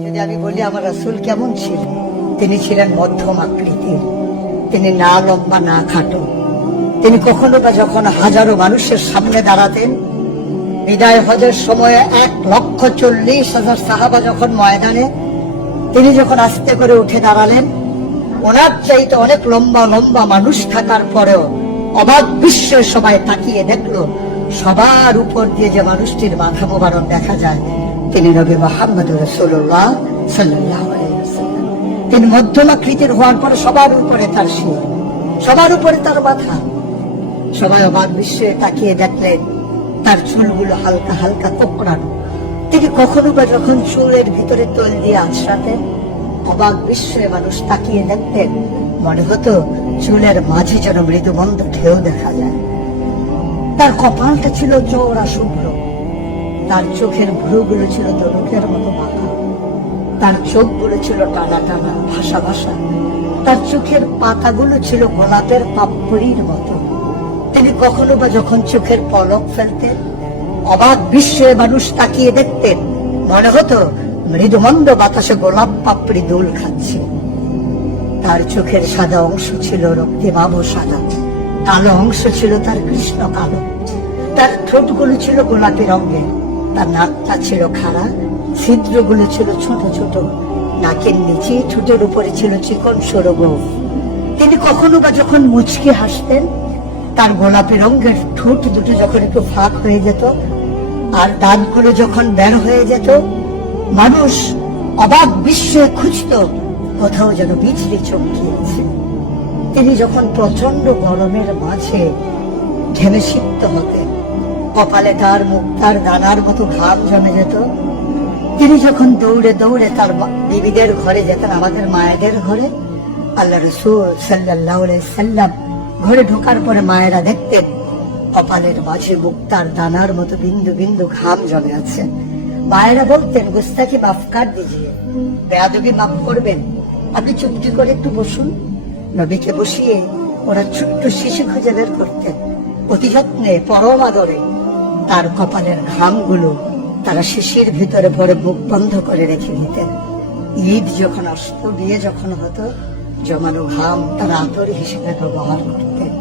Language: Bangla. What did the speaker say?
যদি আমি বলি আমার রাসূল কেমন ছিলেন? তিনি ছিলেন মধ্যম আকৃতির। তিনি না লম্বা, না খাটো। তিনি কখনো বা যখন হাজারো মানুষের সামনে দাঁড়াতেন, বিদায় হজের সময়ে এক লক্ষ চল্লিশ হাজার সাহাবা যখন ময়দানে, তিনি যখন আস্তে করে উঠে দাঁড়ালেন, ওনার চাইতে অনেক লম্বা লম্বা মানুষ থাকার পরেও অবাক বিশ্বের সবাই তাকিয়ে দেখল, সবার উপর দিয়ে যে মানুষটির মাথা মোবারক দেখা যায় তিনি নবী মোহাম্মদ রসুল্লাহ সাল্লাহ তিনি মধ্যম আকৃতির হওয়ার পরে সবার উপরে তার শির, সবার উপরে তার মাথা। সবাই অবাক বিশ্বে তাকিয়ে দেখলেন তার চুলগুলো হালকা হালকা কোকড়ানো। তিনি কখনো বা যখন চুলের ভিতরে তৈল দিয়ে আছড়াতেন, অবাক বিশ্বে মানুষ তাকিয়ে দেখতেন, মনে হতো চুলের মাঝে যেন মৃদুমন্দ ঢেউ দেখা যায়। তার কপালটা ছিল চৌড়া শুভ্র। তার চোখের ভ্রুগুলো ছিল তরুকের মতো বাঁকা তার চোখগুলো ছিল টানা টানা ভাসা ভাসা তার চোখের পাতাগুলো ছিল গোলাপের পাপড়ির মতো। তিনি কখনো বা যখন চোখের পলক ফেলতেন অবাক বিশ্বে মানুষ তাকিয়ে দেখতেন, মনে হতো মৃদুমন্দ বাতাসে গোলাপ পাপড়ি দোল খাচ্ছে। তার চোখের সাদা অংশ ছিল রক্তিমাভ সাদা, কালো অংশ ছিল তার কৃষ্ণ কালো। তার ঠোঁটগুলো ছিল গোলাপি রঙের। তার নাকটা ছিল খাড়া, ছিদ্রগুলো ছিল ছোট ছোট, নাকের নিচে ঠোঁটের উপরে ছিল চিকন সরব তিনি কখনো বা যখন মুচকি হাসতেন, তার গোলাপি রঙের ঠোঁট দুটো যখন একটু ফাঁক হয়ে যেত, আর দাঁতগুলো যখন বের হয়ে যেত, মানুষ অবাক বিশ্বে খুঁজত, কোথাও যেন বিজলি চমকিয়েছে। তিনি যখন প্রচণ্ড গরমের মাঝে ঘেমে সিক্ত হতেন কপালে তার মুখ, তার দানার মতো ঘাম জমে যেত। তিনি যখন দৌড়ে দৌড়ে তার বিবিদের ঘরে যেতেন, আমাদের মায়েদের ঘরে, আল্লাহ রসুল সাল্লাহ ঘরে ঢোকার পরে মায়েরা দেখতেন, কপালের মাঝে মুখ, তার দানার মতো বিন্দু বিন্দু ঘাম জমে আছে। মায়েরা বলতেন গুস্তাকে মাফ কাট দিজিয়ে, বেয়াদবি মাফ করবেন। আপনি চুপটি করে একটু বসুন। নবীকে বসিয়ে ওরা ছোট্ট শিশু খুঁজে বের করতেন। অতি যত্নে, পরম আদরে তার কপালের ঘামগুলো তারা শিশির ভিতরে ভরে মুখ বন্ধ করে রেখে দিতেন। ঈদ যখন আসতো বিয়ে যখন হতো, জমানো ঘাম তারা আদর হিসেবে ব্যবহার করতেন।